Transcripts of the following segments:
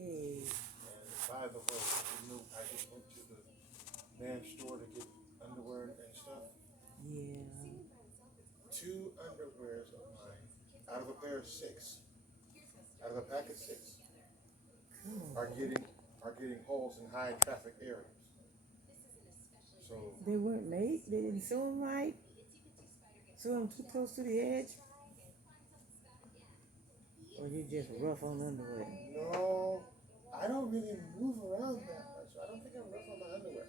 Hey. And by the way, I just went to the man's store to get underwear and stuff. Yeah. Two underwears of mine, out of a pair of six, out of a pack of six, Come are on. getting holes in high traffic areas. So They weren't made. They didn't sew them right. Sew them too close to the edge. Or you just rough on underwear. no, I don't really move around that much. So I don't think I'm rough on my underwear.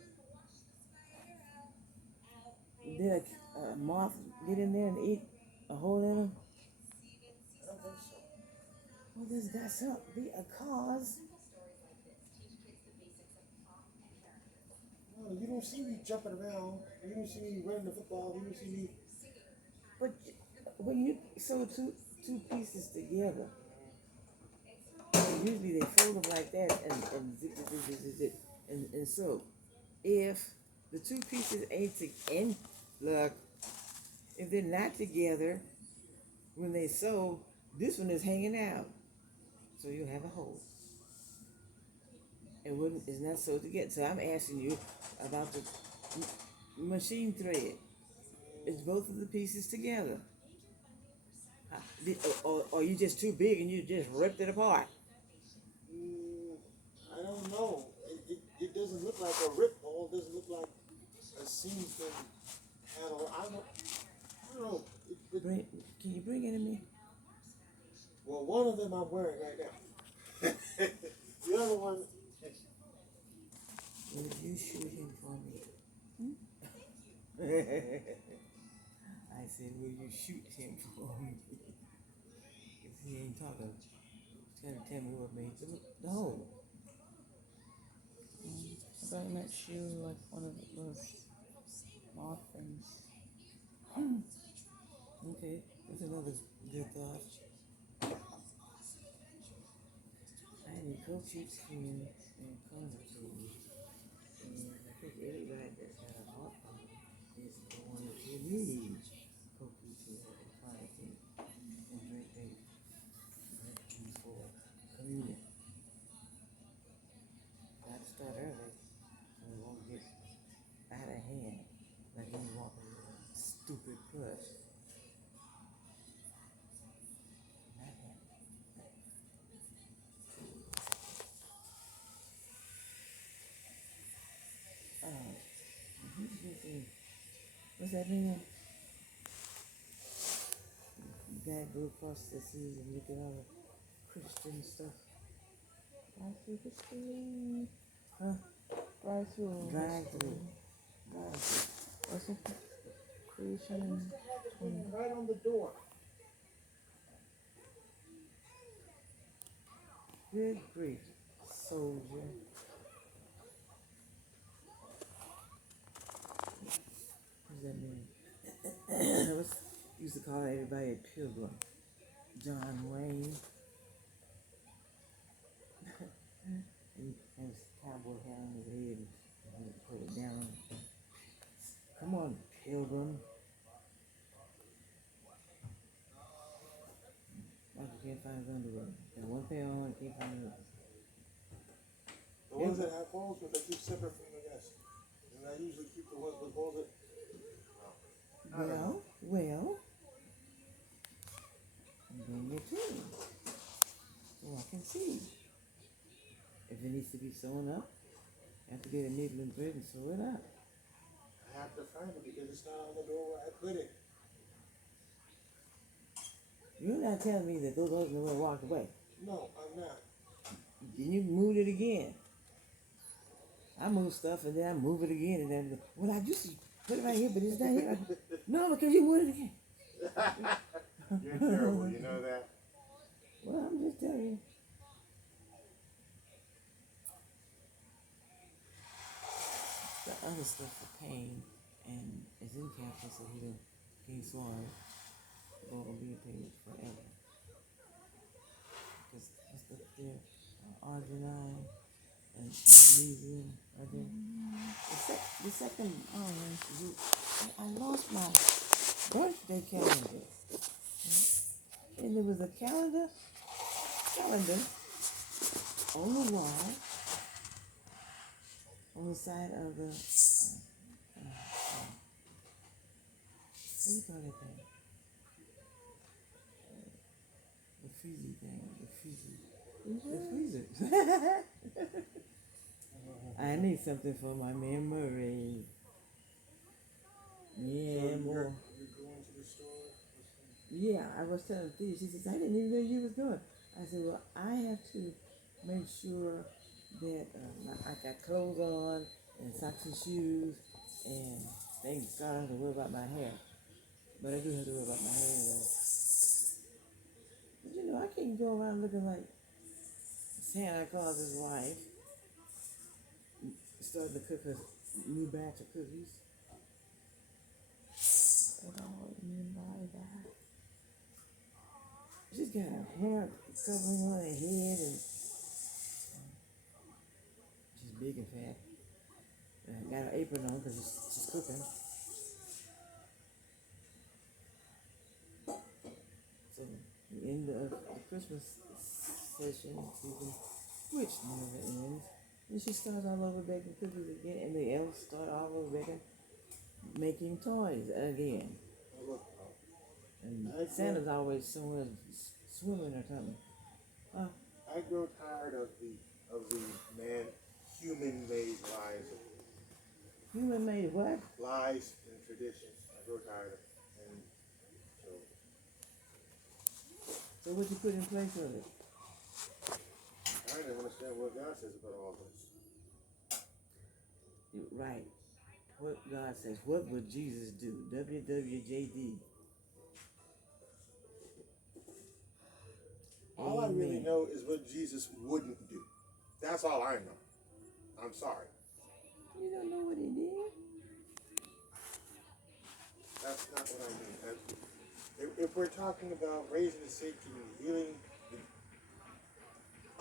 Did a moth get in there and eat a hole in them? I don't think so. Well, there's got to be a cause. No, you don't see me jumping around. You don't see me running the football. You don't see me. But when you sew two pieces together, usually they fold them like that and zip, zip, zip, zip, zip, and so if the two pieces ain't and look, if they're not together when they sew, this one is hanging out, so you have a hole. And when it's not sewed together, so I'm asking you about the machine thread. It's both of the pieces together. Or you just too big and you just ripped it apart. I don't know. It doesn't look like a rip hole. It doesn't look like a seam's been had on. I don't know. Can you bring it to me? Well, one of them I'm wearing right now. The other one. Will you shoot him for me? I said, will you shoot him for me? Because he ain't talking. He's trying to tell me what made the hole. I thought you meant shoe, like one of those moth things. Okay, that's another good thought. I need coat sheepskin and comfort tools. And I think everybody that's got a heart problem is going to need coat sheepskin and quality and drink bait for communion. Gotta start early so we won't get out of hand like when you walk with a stupid push. Not happy. What's that mean? You gotta go across the seas and look at all the Christian stuff. Drive through history. Huh? Drive through. Drive through. Drive through. What's it? Creation. Right on the door. Good grief, soldier. What does that mean? What's, used to call everybody a pilgrim. John Wayne. He has a cowboy hat on his head and he put it down. Come on, pilgrim. Michael can't find his underwear. Got one pair on, can't find it. The ones that have holes, but they keep separate from the rest. And I usually keep the ones with holes that. Well, bring it to me so I can see. If it needs to be sewn up, I have to get a needle and thread and sew it up. I have to find it because it's not on the door where I put it. You're not telling me that those husbands walked away. No, I'm not. Then you moved it again. I move stuff and then I move it again and then, well, I used to put it right here, but it's not here. No, because you moved it again. You're terrible, you know that? Well, I'm just telling you. The other stuff for pain and it's in capsule so he can't swallow it. Or it'll be a pain forever. Because that's the there, arginine and magnesium right there. The second, I lost my birthday calendar. And there was a calendar on the wall, on the side of the, what do you call that thing? The freezy thing, the freezer. I need something for my memory. Yeah, So more. you're going to the store? Yeah, I was telling Thea, she says, I didn't even know you was going. I said, well, I have to make sure that I got clothes on and socks and shoes, and thank God I don't have to worry about my hair. But I do have to worry about my hair anyway. But you know, I can't go around looking like Santa Claus's wife, starting to cook a new batch of cookies. I don't know what you mean by that. She's got her hair covering on her head, and she's big and fat. Got her apron on because she's cooking. So, the end of the Christmas session, season, which never ends. And she starts all over baking cookies again, and the elves start all over making toys again. Oh, look, And I Santa's always somewhere swimming or something. I grow tired of the human-made lies Human made what? lies and traditions. I grow tired of it. And so So what you put in place of it? I don't understand what God says about all this. Right. What God says. What would Jesus do? WWJD. All I really Amen. know is what Jesus wouldn't do. That's all I know. I'm sorry. You don't know what he did? That's not what I mean. If we're talking about raising the sick and healing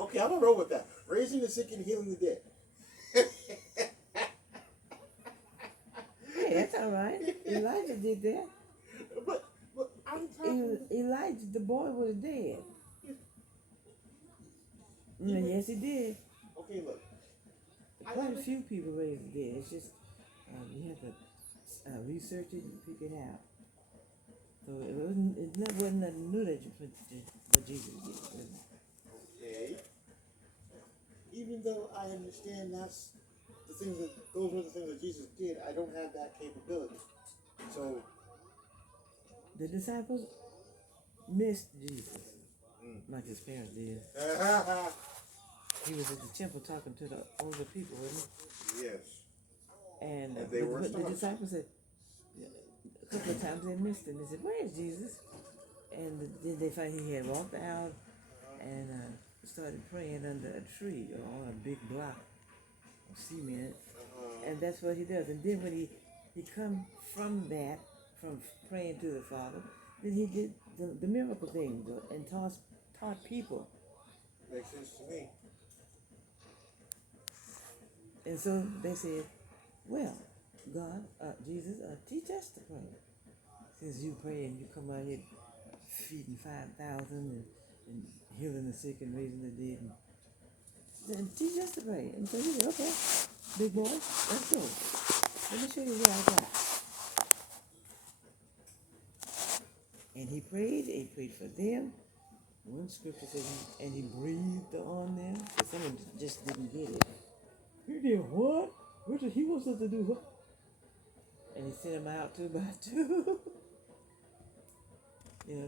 okay, I'm gonna roll with that. Raising the sick and healing the dead. Hey, that's all right. Elijah did that. But I'm talking. Elijah, the boy, was dead. Yes, he did. Okay, look. Quite a few people raised the dead. It's just you have to research it and pick it out. So it wasn't nothing new that you put what Jesus did. Was it? Okay. Even though I understand those were the things that Jesus did, I don't have that capability. So The disciples missed Jesus, like his parents did. He was at the temple talking to the older people, wasn't yes. he? And they were the astonished. disciples said, a couple of times they missed him. They said, "Where is Jesus?" And then they found he had walked out and started praying under a tree or on a big block of cement. And that's what he does. And then when he come from that, from praying to the Father, then he did the miracle things and taught people. Makes sense to me. And so they said, well, God, Jesus, teach us to pray. Since you pray and you come out here feeding 5,000 and healing the sick and raising the dead, then teach us to pray. And so he said, okay, big boy, let's go. Let me show you what I got. And he prayed for them. One scripture says, and he breathed on them. So someone just didn't get it. He did what? He wants us to do what? And he sent them out 2 by 2,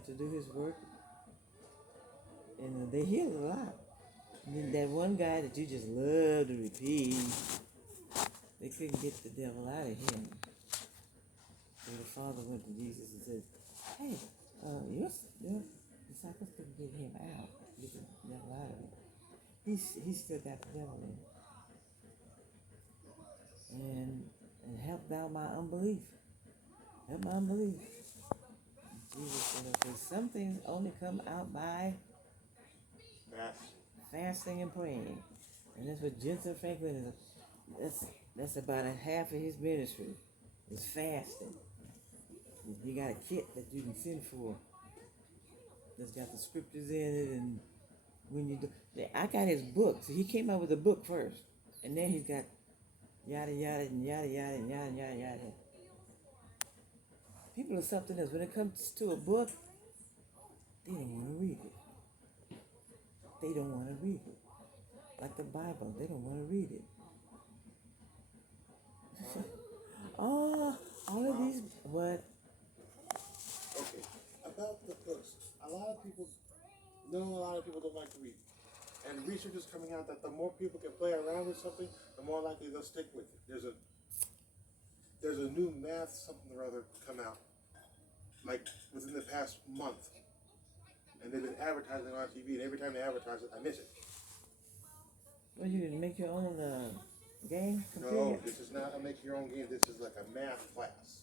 to do his work. And they healed a lot. And then that one guy that you just love to repeat, they couldn't get the devil out of him. So the father went to Jesus and said, hey, your disciples couldn't get him out, get the devil out of him. He still got the devil in him. And help thou my unbelief. Help my unbelief. Jesus said, okay, some things only come out by fasting and praying. And that's what Jensen Franklin is. That's about a half of his ministry, is fasting. You got a kit that you can send for that's got the scriptures in it and when you do. I got his book. So he came out with a book first, and then he's got yada yada and yada yada and yada yada yada. People are something else. When it comes to a book, they don't want to read it. They don't want to read it. Like the Bible, they don't want to read it. Oh, all of these what? Okay, about the books, a lot of people don't like to read. And research is coming out that the more people can play around with something, the more likely they'll stick with it. There's a new math something or other come out, like within the past month, and they've been advertising on TV. And every time they advertise it, I miss it. Well, you can make your own game computer. No, this is not a make your own game. This is like a math class.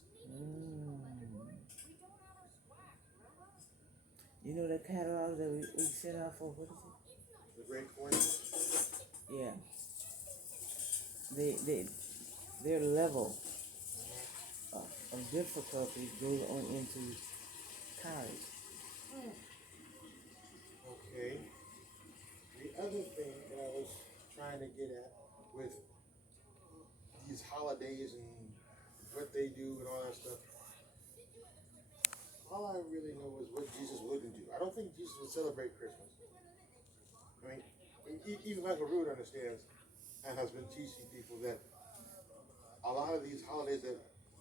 You know that catalog that we sent out for, what is it? The grade 40. Yeah. Their level of difficulty goes on into college. Okay. The other thing that I was trying to get at with these holidays and what they do and all that stuff, all I really know is what Jesus wouldn't do. I don't think Jesus would celebrate Christmas. I mean, even Michael Rood understands and has been teaching people that a lot of these holidays that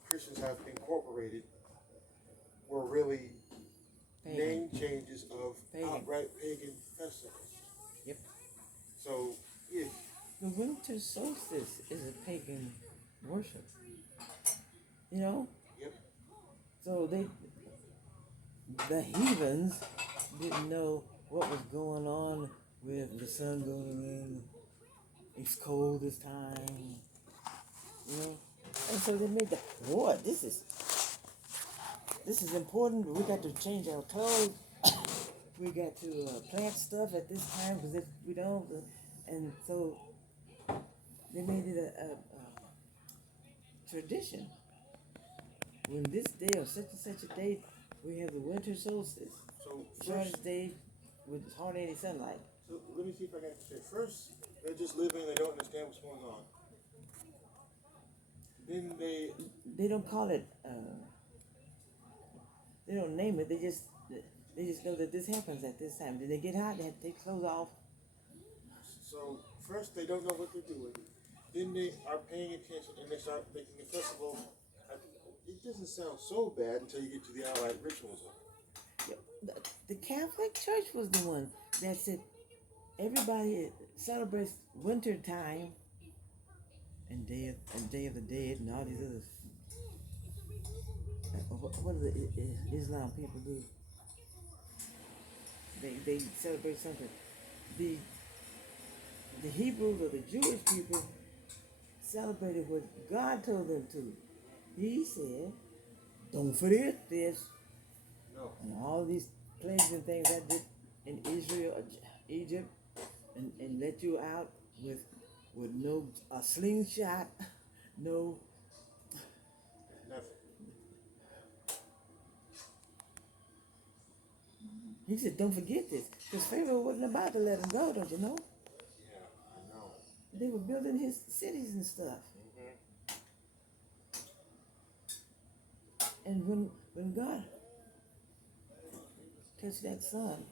Christians have incorporated were really name changes of outright pagan festivals. Yep. So, if The winter solstice is a pagan worship. You know? Yep. So the heathens didn't know what was going on with the sun going around. It's cold this time. You know? And so they made what? This is important. We got to change our clothes. We got to plant stuff at this time because if we don't, and so they made it a tradition. When this day or such and such a date, we have the winter solstice, so shortest day with hardly any sunlight. So let me see if I can say. First, they're just living. They don't understand what's going on. Then They don't call it. They don't name it. They just know that this happens at this time. Did they get hot? They have to take clothes off. So first, they don't know what they're doing. Then they are paying attention and they start making a festival. It doesn't sound so bad until you get to the outright rituals of it. The Catholic Church was the one that said everybody celebrates winter time and Day of the Dead and all these other. What do the Islam people do? They celebrate something. The Hebrews or the Jewish people celebrated what God told them to. He said, "Don't forget this." No. And all these plagues and things that did in Israel, Egypt, and let you out with no a slingshot, no. Nothing. He said, "Don't forget this," because Pharaoh wasn't about to let them go. Don't you know? Yeah, I know. They were building his cities and stuff. And when God touched that sun,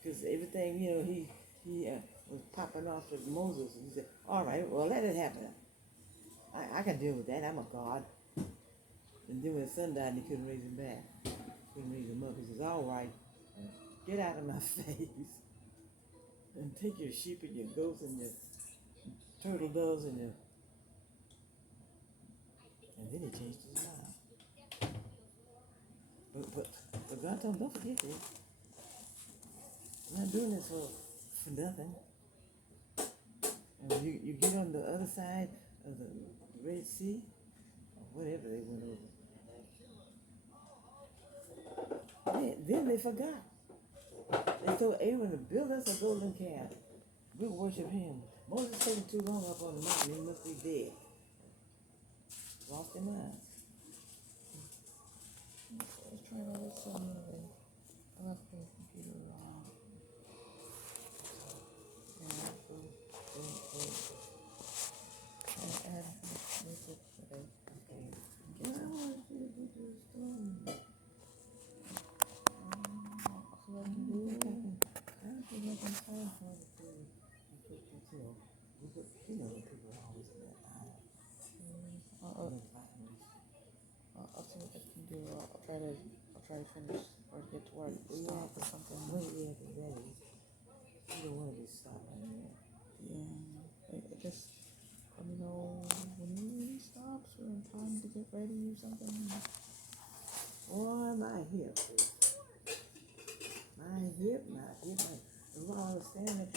because everything, he was popping off with Moses. And he said, "All right, well, let it happen. I can deal with that. I'm a God." And then when his son died, he couldn't raise him back. Couldn't raise him up. He says, "All right, get out of my face and take your sheep and your goats and your turtle doves and your..." And then he changed his mind. But God told him, "Don't forget this. I'm not doing this for nothing." And when you get on the other side of the Red Sea, or whatever they went over, then they forgot. They told Aaron to build us a golden calf. We'll worship him. Moses taking too long up on the mountain. He must be dead. Lost their mind. I was trying to look something You know, people are always in that aisle. I'll, And inviting us. I'll see what I can do. I'll try to finish or get to work. Yeah, Stop or something. when we have the ready, you don't want to be stopping there. Yeah, I guess let me know when he stops or in time to get ready or something. Boy, my hip. My hip. As long as I stand up